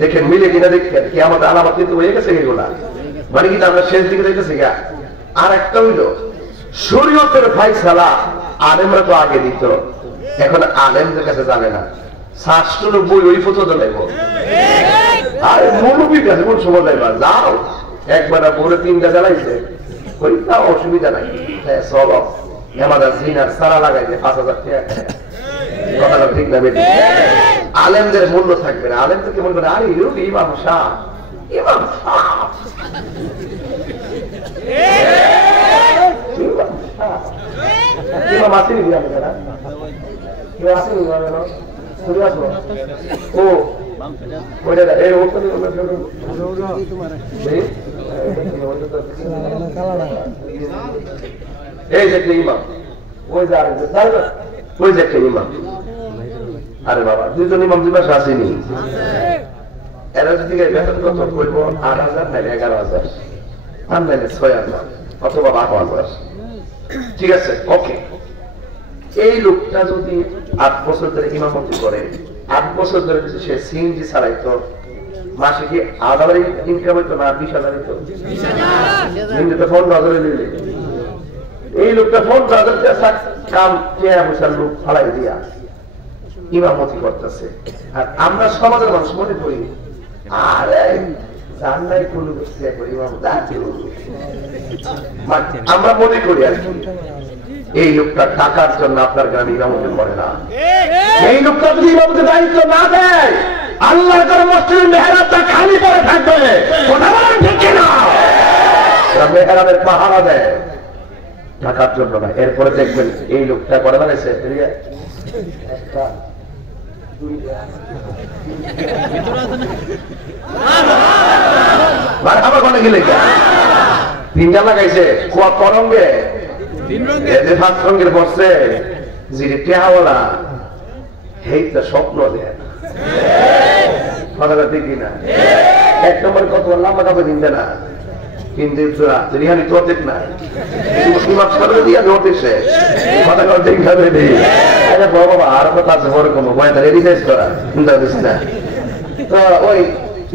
দেখেন মিলে কিনা দেখেন কি আমাদের আলামত কিন্তু হয়ে গেছে এগুলা মানে কি আমরা শেষ দিকে দেখতেছি গা আর একটা হইল শরীয়তের ফায়সালা আলেমরা তো আগে দিত এখন আলেমদের কাছে যাবে না শাস্ত্র বই ওই ফটো দেব আর মৌলবীর কাছে কোন সময় যাইবা যাও একবার বলে 3টা জ্বালাইছে ওই তাও অসুবিধা নাই হ্যাঁ সব আমাদের জিনার সারা লাগাইছে 5,000 টাকা কথাটা ঠিক না বেশি আলেমদের মূল্য থাকবে না আলেমদেরকে মনে করে আরে ইমাম শাহ ইমাম শাহ ইমাম আসেনি বিরাম না কেউ আসেনি চলে আসবো ও ওইটা এই এই যে একটা ইমাম ওই যে আরেকজন ওই যে একটা ইমাম আরে বাবা 2জন ইমাম 2 মাসে আসেনি এরা যদি বেতন কত করব 8,000 না 11,000 আর নাইলে 6,000 অথবা 12,000 ঠিক আছে ওকে এই লোকটা যদি 8 বছর ধরে ইমামতি করে 8 বছর ধরে সে সিএনজি চালাইতো মাসে কি 8,000 ইনকাম হইতো না 20,000 হইতো 20,000 15,000 নিলে এই লোকটা 15,000 কাম কেয়া বসার লোক ফালাই দিয়া ইমামতি করতেছে আর আমরা সমাজের মানুষ মনে করি আরে জানলাই কোন আমরা মনে করি আর এই লোকটা টাকার জন্য আপনার গ্রামে ইমামতি করে না এই লোকটা যদি ইমামতি দায়িত্ব না দেয় আল্লাহর ঘরে মসজিদের মেহরাবটা খালি পড়ে থাকবে কথা বলেন ঠিক না মেহরাবের পাহারা দেয় টাকার জন্য না এরপরে দেখবেন এই লোকটা করে বানাইছে একটা আমার কোনে গেলে 3টা লাগাইছে কুয়া করঙ্গে 5 রঙের বসছে যিনি টেহাওয়ালা হেইটা স্বপ্ন দেয় কথাটা ঠিক না 1 নম্বর কত লম্বা কাপড় কিনবে না কিন্তু রিহানি তো ঠিক না দিয়া নোটিসে কথা ঠিক হবে বাবা আর কথা আছে বড় কোনো রিসার্চ করা চিন্তা করিস না তো ওই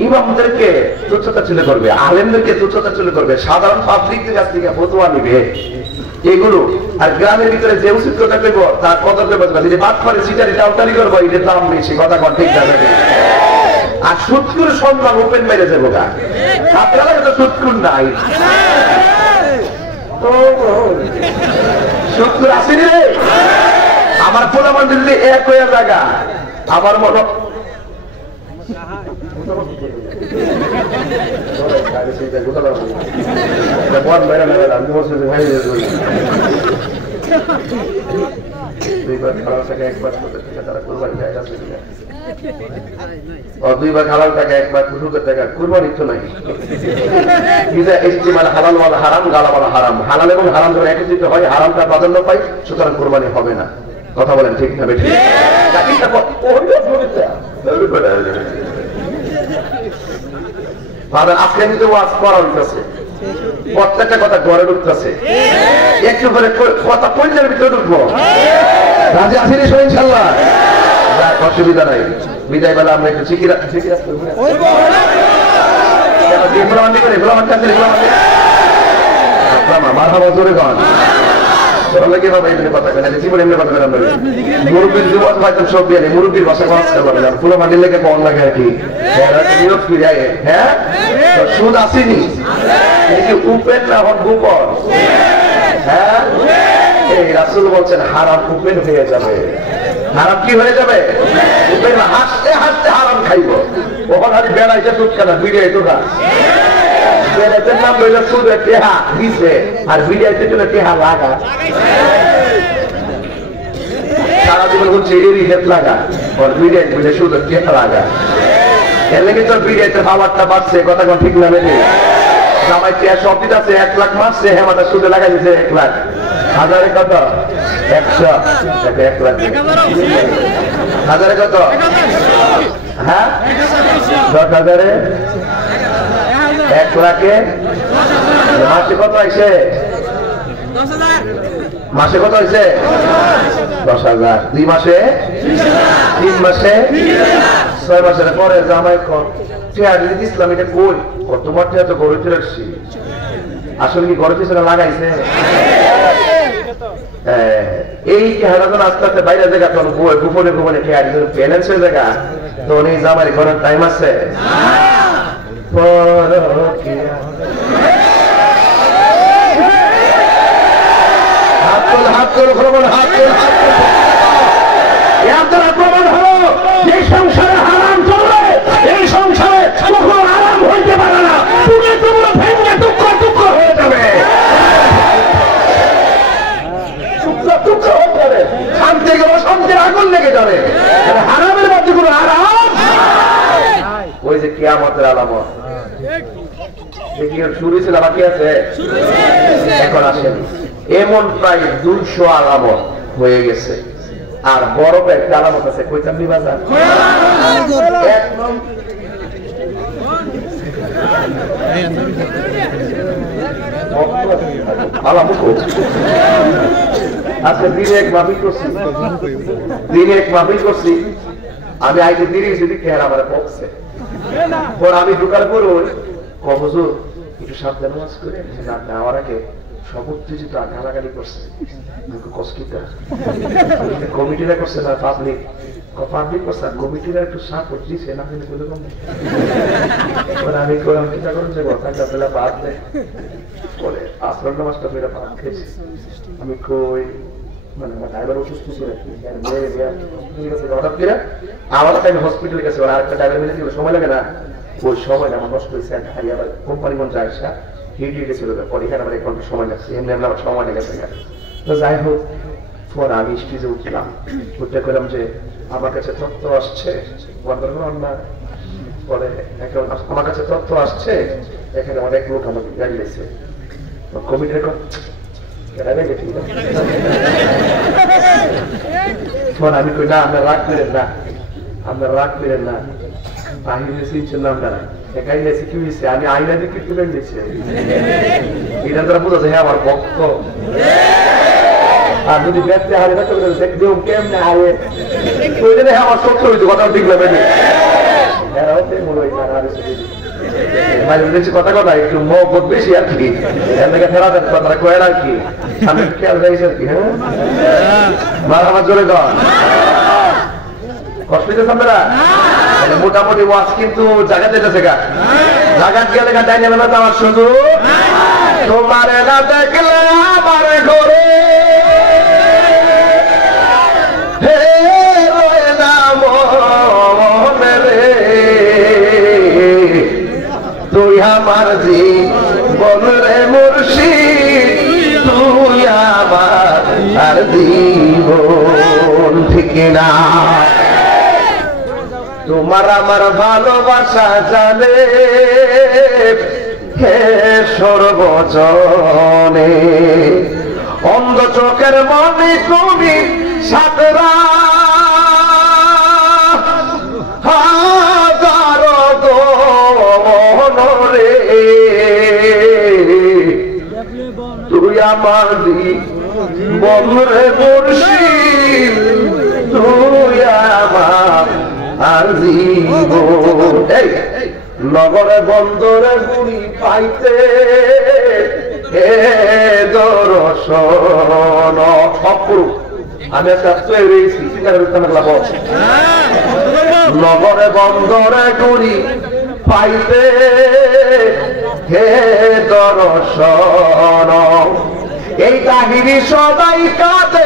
ইমামদেরকে তুচ্ছতা চলে করবে আলেমদেরকে তুচ্ছতা চলে করবে সাধারণ পাবলিকদের কাছ থেকে ফতোয়া নিবে এগুলো আর গ্রামের ভিতরে যে উচিত কথা করবো তার কদর করবো যদি বাদ করে সিটারি টাউটারি করবো এটার দাম বেশি কথা কর ঠিক যাবে আর সুৎকুর সম্মান ওপেন মেরে যাবো গা আপনারা তো সুৎকুর নাই সুৎকুর আসেনি রে আমার পোলা মন্দির যদি এক হয়ে জায়গা আমার মনে দুইবার খালার টাকা একবার তারা কোরবানি দেয় দুইবার খালার টাকা একবার 70 টাকা কোরবানি তো নাই হালাল ওয়ালা হারাম গালা ওয়ালা হারাম হালাল এবং হারাম যখন একত্রিত হয় হারামটা প্রাধান্য পাই সুতরাং কোরবানি হবে না কথা বলেন ঠিক না বেশি আজকে কিন্তু ওয়াজ করা হইতেছে প্রত্যেকটা কথা ঘরে ঢুকতেছে একটু করে কথা পঞ্চায়ের ভিতরে ঢুকবো রাজি আসেনি ইনশাল্লাহ অসুবিধা নাই বিদায় বেলা আমরা একটু চিকিরা মারহাবা জোরে গান মুরব্বীর ভাষা ফুলো মাটির লেগে কম লাগে আর কি হ্যাঁ সুদ আসেনি উপেন না হন গোপন হ্যাঁ এই রাসূল বলছেন হারাম উপেন হয়ে যাবে হারাম কি হয়ে যাবে উপেন হাসতে হাসতে হারাম খাইব ওখানে আমি বেড়াইতে সুদ কেনা বিড়িয়ে তোরা বেড়াইতের নাম রইল সুদ টেহা দিছে আর বিড়িয়াইতে চলে টেহা লাগা সারা জীবন বলছে এরই হেত লাগা আর বিড়িয়াই বুঝে সুদ টেহা লাগা এর লেগে তো বিড়িয়াইতে খাবারটা বাড়ছে কথা কোন ঠিক না মেনে জামাই টেহা সব দিতে আছে 1 লাখ মারছে হেমাটা সুদে লাগাই দিছে 1 লাখ হাজারে কত 100 1 লাখ হাজারে কত হ্যাঁ 10,000 1 লাখে মাসে কত আইছে মাসে কত হয়েছে? 10,000। 2 মাসে 3 মাসে 6 মাসের পরে জামাই ইসলাম এটা কই তোমার তো গড়ে রাখছি আসলে কি গড়ে পিছনে লাগাইছে এই হেরাজন আস্তে আস্তে বাইরে জায়গা তখন গোপনে গোপনে ব্যালেন্স হয়ে জায়গা তখন এই জামাই ঘরের টাইম আছে হাত তোল প্রমাণ হাত তোল প্রমাণ হলো যে সংসারে হারাম চলবে এই সংসারে কখনো আরাম হইতে পারে না তুমি তোমরা ভেঙে টুকরো টুকরো হয়ে যাবে টুকরো টুকরো হয়ে যাবে শান্তি গেলে শান্তির আগুন লেগে যাবে হারামের মধ্যে কোনো আরাম ওই যে কিয়ামতের আলামত শুরু ছিল বাকি আছে এখন আসেন এমন প্রায় 200 আলামত হয়ে গেছে আর বড় একটা আলামত আছে কইতামনি বাজার আজকে দিনে এক মাহফিল করছি আমি আইতে দিনে যদি খেয়াল আমার পক্ষে পর আমি ঢুকার পর হুজুর একটু সাবধান নামাজ করে আমার আগে সবুত্তেজিত গালাগালি করছে কমিটিরা করছে না পাবলিক করছে কমিটিরা একটু সাপ দিচ্ছে না কিন্তু আমি চিন্তা করুন যে বেলা বাদ দেয় পরে আসর নামাজটা মেয়েরা ভাত খেয়েছি আমি কই মানে আমার ড্রাইভার অসুস্থ ছিল হঠাৎ করে আমার টাইম হসপিটালে গেছে আরেকটা ড্রাইভার মিলে দিল সময় লাগে না ওই সময় আমার নষ্ট হয়েছে আবার কোম্পানি মন যায় হিট ছিল পরে এখানে আমার 1 ঘন্টা সময় লাগছে এমনি আমার সময় লেগেছে তো যাই হোক পর আমি স্টেজে উঠলাম উঠতে করলাম যে আমার কাছে তথ্য আসছে পরে আমার কাছে তথ্য আসছে এখানে অনেক লোক আমাকে গাড়ি দিয়েছে কমিটির আমি কই না আমরা রাগ করেন না বাহিরে চিনছিলাম না একাই গেছি কি হয়েছে আমি আইনা দিকে তুলে দিয়েছি এটা তারা বোঝা যায় আমার ভক্ত আর যদি ব্যক্তি হারে দেখবেও কেমনে হারে আমার সত্য হইতো কথা ঠিক লাগবে কথা কথা একটু মহব্বত বেশি আর কি ফেরা কথা কয়েন আর কি আমি খেয়াল রাখছি আর কি হ্যাঁ আমার জোরে কর কষ্ট হইতেছে আপনারা মোটামুটি ওয়াজ কিন্তু জায়গা যেতেছে গা জায়গা গেলে গা ডাইনে বেলা যাওয়ার শুধু তোমার না দেখলে আমার ঘরে হে রয়ে না মনে রে তুই আমার জীবন রে মুর্শিদ তুই আমার আর জীবন ঠিক না তোমার আমার ভালোবাসা জানে হে সর্বজনে অন্ধ চোখের মনে তুমি সাতরা হাজারো মনরে তুই আমার বন্ধুরে মুর্শিদ তুই আমার আর জীবন নগরে বন্দরে গুড়ি পাইতে হে দর্শন অপরূপ আমি একটা নগরে বন্দরে গুড়ি পাইতে হে দর্শন এই কাহিনী সদাই কাঁদে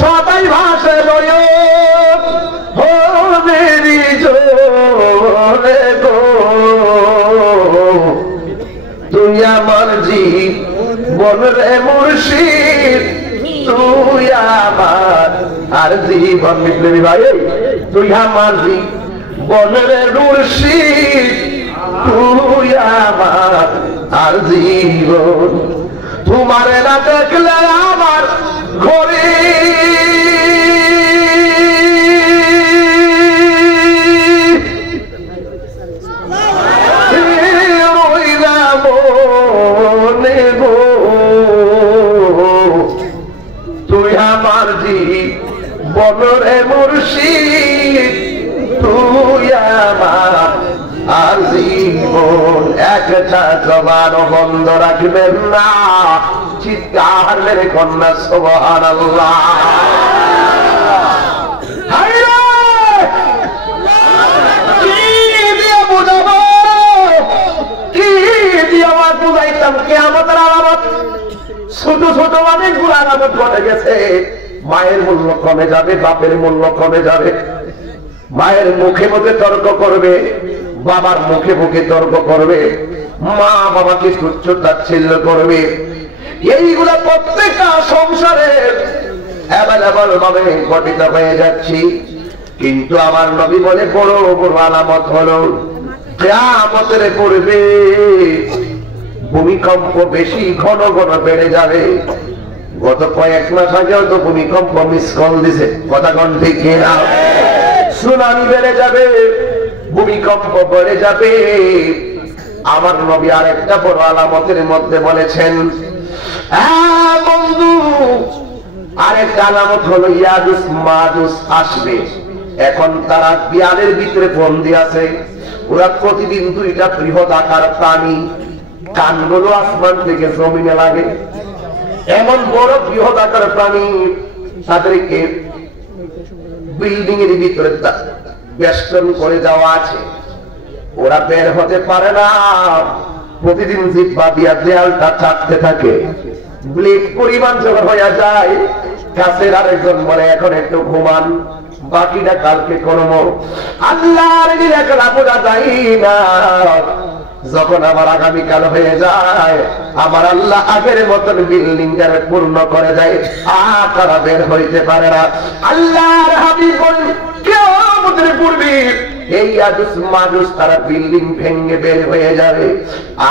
সদাই ভাসে লয় মেরি জোরে গো তুই আমার জীবন রে মুর্শিদ তুই আমার আর জীবন বিপ্লবী ভাই তুই আমার জীবন রে মুর্শিদ তুই আমার আর জীবন তোমার না দেখলে আমার ঘরে বলরে মুর্শিদ তুই আমার আজীবন, একটা জবান বন্ধ রাখবেন না, চিৎকার মেরে কন্যা সুবহানাল্লাহ। কি দিয়ে বুঝাবো, কি দিয়ে আমার বুঝাইতাম কিয়ামতের আলামত? ছোট ছোট অনেকগুলো আলামত ঘটে গেছে। মায়ের মূল্য কমে যাবে, বাপের মূল্য কমে যাবে। মায়ের মুখে মুখে তর্ক করবে, বাবার মুখে মুখে তর্ক করবে, মা বাবাকে তুচ্ছ তাচ্ছিল্য করবে। এইগুলা প্রত্যেকটা সংসারে অ্যাভেলেবল ভাবে ঘটিত হয়ে যাচ্ছি। কিন্তু আমার নবী বলে বড় বড় আলামত হলো কিয়ামতের পূর্বে ভূমিকম্প বেশি ঘন ঘন বেড়ে যাবে। গত কয়েক মাস আগেও তো ভূমিকম্প মিস কল দিছে, কথা কোন ঠিক কিনা? সুনামি বেড়ে যাবে, ভূমিকম্প বেড়ে যাবে। আমার নবী আরেকটা বড় আলামতের মধ্যে বলেছেন, হ্যাঁ বন্ধু, আরেকটা আলামত হলো ইয়াজুজ মাজুজ আসবে। এখন তারা দেয়ালের ভিতরে বন্দী আছে। ওরা প্রতিদিন দুইটা বৃহৎ আকার প্রাণী, কানগুলো আসমান থেকে জমিনে লাগে, এমন বড় বৃহৎ আকার প্রাণী তাদেরকে বিল্ডিং এর ভিতরে বেষ্টন করে দেওয়া আছে। ওরা বের হতে পারে না, প্রতিদিন জিহ্বা দিয়া দেয়ালটা চাটতে থাকে। ব্লেড পরিমাণ যখন হয়ে যায়, কাছের আরেকজন বলে এখন একটু ঘুমান, বাকিটা কালকে করবো। আল্লাহর নিরাকার বোঝা যায় না। যখন আমার আগামীকাল হয়ে যায়, আমার আল্লাহ আগের মতন বিল্ডিং পূর্ণ করে দেয়, আর তারা বের হইতে পারে না। আল্লাহর হাবিব বলেন কিয়ামতের পূর্বে এই ইয়াজুজ মাজুজ তারা বিল্ডিং ভেঙে বের হয়ে যাবে।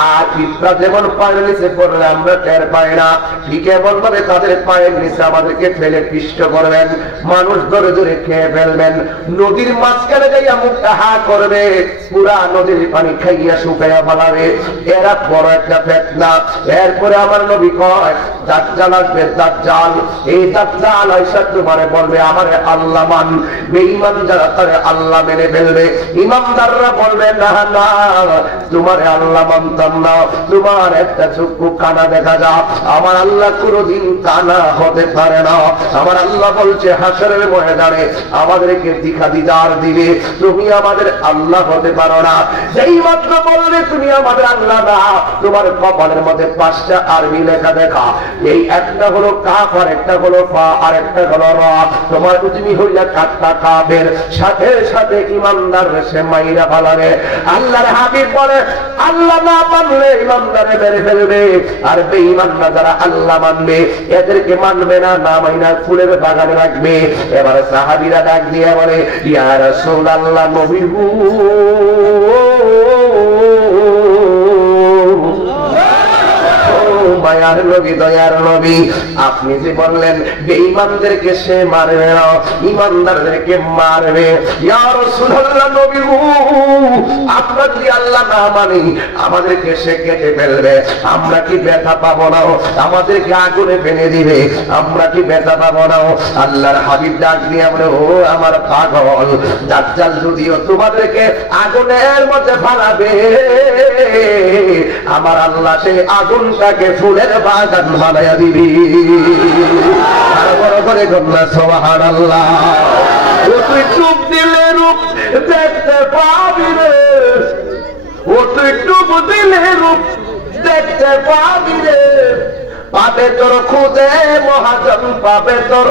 আর পিঁপড়া যেমন পায়ের নিচে পড়লে আমরা টের পাই না, ঠিক এমন ভাবে তাদের পায়ের নিচে আমাদেরকে ফেলে পিষ্ট করবেন, মানুষ ধরে ধরে খেয়ে ফেলবেন। নদীর মাঝখানে যাইয়া মুখটা হা করবে, পুরা নদীর পানি খাইয়া শুকাইয়া ফেলাবে। এরা বড় একটা ফিতনা। এরপরে আমার নবী কয় দাজ্জাল আসবে, দাজ্জাল। এই দাজ্জাল আয়েশা তোমারে বলবে আমারে আল্লাহ মান। বেঈমান যারা তারে আল্লাহ মেনে ফেলবে। ইমানদাররা বলবে না না, তোমার আল্লাহ মানতাম না, তোমার একটা চক্ষু কানা দেখা যা। আমার আল্লাহ কোনদিন কানা হতে পারে না। আমার আল্লাহ বলছে হাসরের ময়দানে আমাদেরকে দিখা দিদার দিবে, তুমি আমাদের আল্লাহ হতে পারো না। যেই মাত্র বলবে তুমি আমাদের আল্লাহ না, তোমার কপালের মধ্যে 5টা আরবি লেখা দেখা। এই একটা হলো কাফ, আর একটা হলো ফা, আর একটা হলো র। তোমার তুমি হইলা কাটটা কাফের, সাথে সাথে ইমানদার সে মাইরা ফালাবে। আল্লাহর হাবিব বলে আল্লাহ না মানলে ইমানদারে মেরে ফেলবে, আর বেঈমানরা যারা আল্লাহ মানবে এদেরকে মানবে না, না মাইনা ফুলের বাগানে রাখবে। এবারে সাহাবীরা ডাক দিয়ে বলে ইয়া রাসূলুল্লাহ, নবী গো, মায়ার নবী, দয়ার নবী, আপনি যে বললেন বেঈমানদেরকে সে মারবে না, ইমানদারদেরকে মারবে। ইয়া রাসূলুল্লাহ, নবী গো, আমরা যদি আল্লাহ না মানি আমাদেরকে সে কেটে ফেলবে, আমরা কি ব্যথা পাবো না? আমাদেরকে আগুনে ফেলে দিবে, আমরা কি ব্যথা পাবো না? আল্লাহর হাবিব ডাক দিয়ে বলে ও আমার পাগল, দাজ্জাল যদিও তোমাদেরকে আগুনের মধ্যে ফালাবে, আমার আল্লাহ সেই আগুনটাকে ফুলের বাগান বানাইয়া দিবি। আর বড় করে কন্যা সুবহানাল্লাহ। ও তুই চুপ দিলে রূপ দেখতে পাবি রে, ও তুই চুপ দিলে রূপ দেখতে পাবি রে, পাবে তোর খুদে মহাজন, পাবে তোর